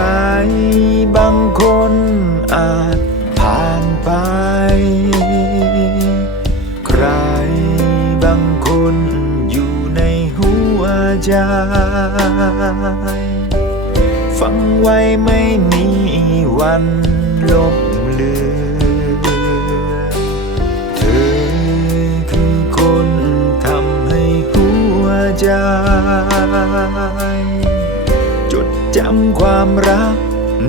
ไรบางคนอาจผ่านไป ใครบางคนอยู่ในหัวใจ ฟังไว้ไม่มีวันลบเลือน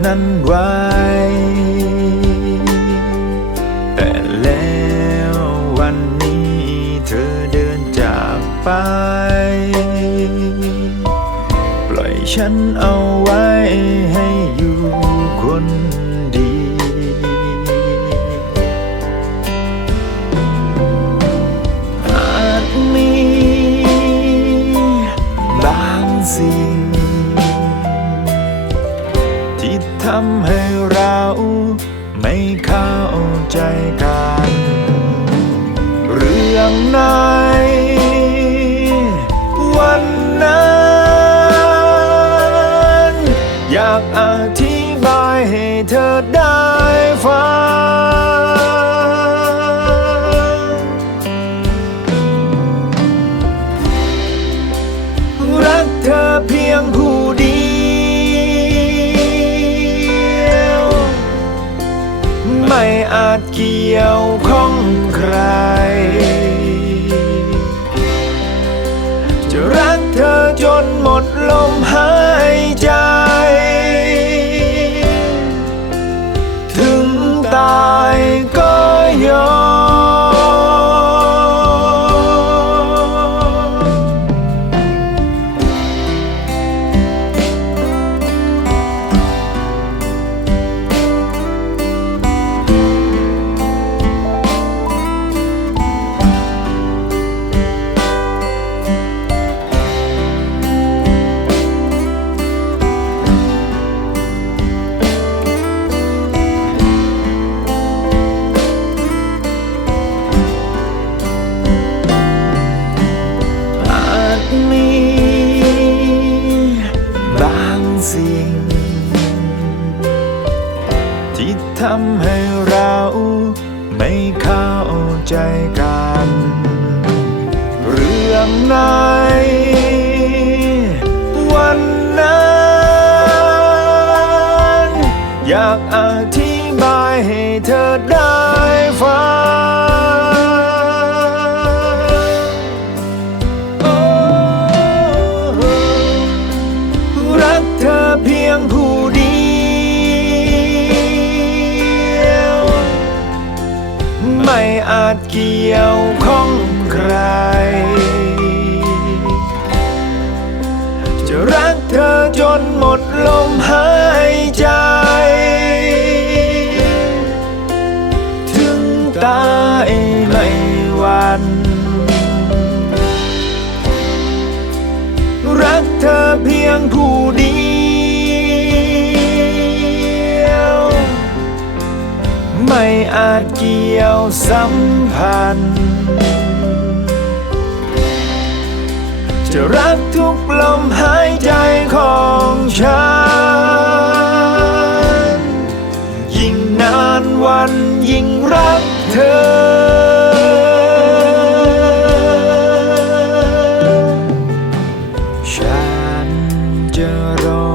นั้นไว้ แต่แล้ววันนี้เธอเดินจากไป ปล่อยฉันเอาไว้ ไม่เข้าใจกัน เรื่องไหนวันนั้น อยากอธิบายให้เธอได้ฟัง รักเธอเพียงผู้ อาจเกี่ยว ทำให้เราไม่เข้าใจกัน เรื่องไหนวันนั้นอยากอธิบายให้เธอได้ฟังรักเธอเพียงผู้ ไม่อาจเกี่ยวข้องใคร จะรักเธอจนหมดลมหายใจ ถึงตายไม่วันรักเธอเพียงผู้เดียว ไม่อาจเกี่ยวสัมพันธ์ จะรักทุกลมหายใจของฉัน ยิ่งนานวันยิ่งรักเธอฉันจะรอ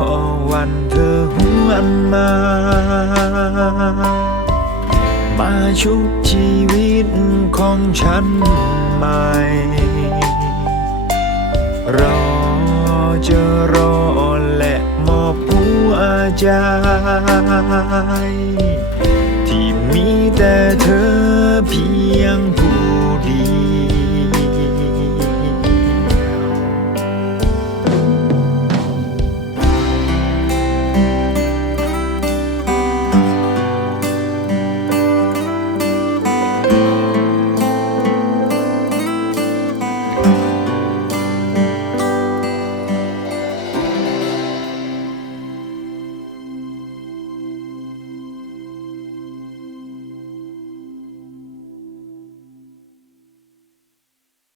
วันเธอหวนมามา ชุบชีวิตของฉันใหม่รอจะรอและมอบหัวใจ